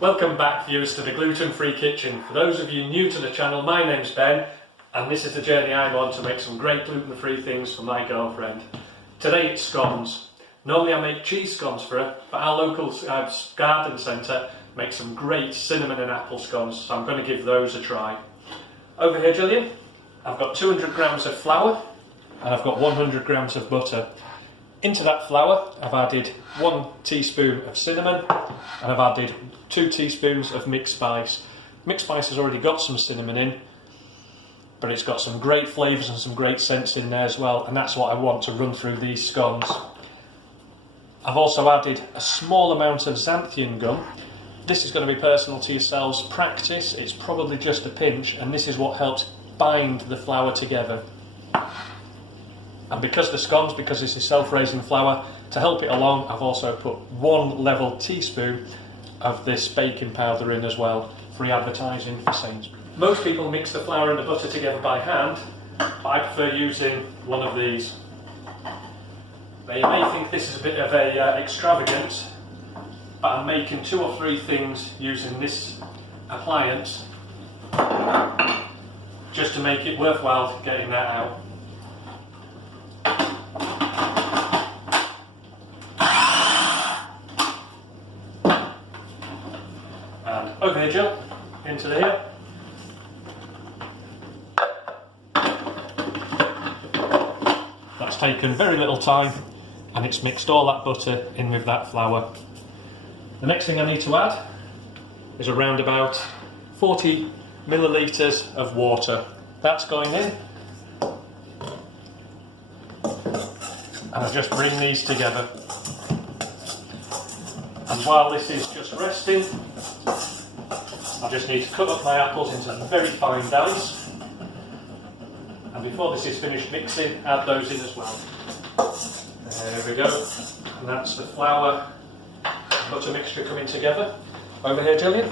Welcome back, viewers, to the Gluten-Free Kitchen. For those of you new to the channel, my name's Ben, and this is the journey I'm on to make some great gluten-free things for my girlfriend. Today it's scones. Normally I make cheese scones for her, but our local garden centre makes some great cinnamon and apple scones, so I'm going to give those a try. Over here, Gillian, I've got 200 grams of flour and I've got 100 grams of butter. Into that flour I've added 1 teaspoon of cinnamon and I've added 2 teaspoons of mixed spice. Mixed spice has already got some cinnamon in, but it's got some great flavours and some great scents in there as well, and that's what I want to run through these scones. I've also added a small amount of xanthiam gum. This is going to be personal to yourselves. Practice, it's probably just a pinch, and this is what helps bind the flour together. And because this is self-raising flour, to help it along, I've also put 1 level teaspoon of this baking powder in as well. Free advertising for Sainsbury's. Most people mix the flour and the butter together by hand, but I prefer using one of these. Now you may think this is a bit of a extravagance, but I'm making 2 or 3 things using this appliance just to make it worthwhile getting that out. And over here, Jill, into here. That's taken very little time, and it's mixed all that butter in with that flour. The next thing I need to add is around about 40 millilitres of water. That's going in. And I just bring these together. And while this is just resting, I just need to cut up my apples into very fine dice. And before this is finished mixing, add those in as well. There we go. And that's the flour and butter mixture coming together. Over here, Gillian.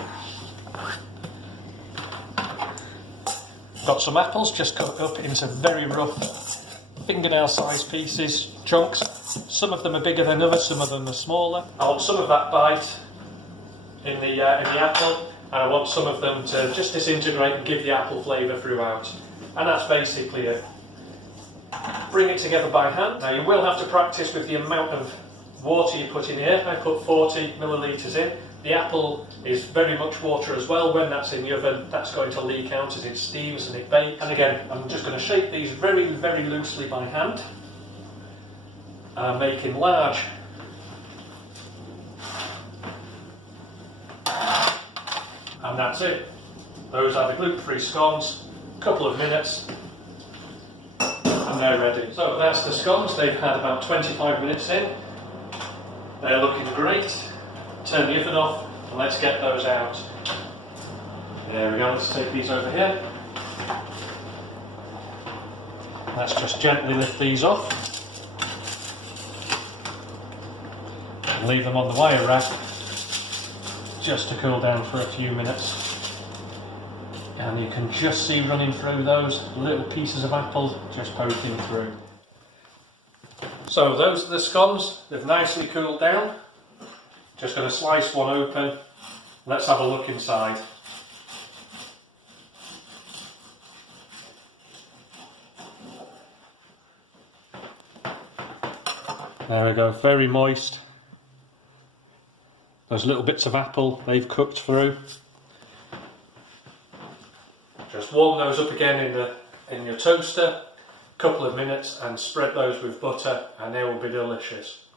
Got some apples just cut up into very rough fingernail-sized pieces, chunks. Some of them are bigger than others, some of them are smaller. I want some of that bite in the apple, and I want some of them to just disintegrate and give the apple flavour throughout. And that's basically it. Bring it together by hand. Now you will have to practice with the amount of water you put in here. I put 40 millilitres in. The apple is very much water as well. When that's in the oven, that's going to leak out as it steams and it bakes. And again, I'm just going to shape these very, very loosely by hand. Making large. And that's it. Those are the gluten-free scones. Couple of minutes and they're ready. So that's the scones. They've had about 25 minutes in. They're looking great. Turn the oven off and let's get those out. There we go. Let's take these over here. Let's just gently lift these off and leave them on the wire rack just to cool down for a few minutes. And you can just see running through those little pieces of apple just poking through. So those are the scones. They've nicely cooled down. Just going to slice one open. Let's have a look inside. There we go, very moist. Those little bits of apple they've cooked through. Just warm those up again in your toaster, couple of minutes, and spread those with butter and they will be delicious.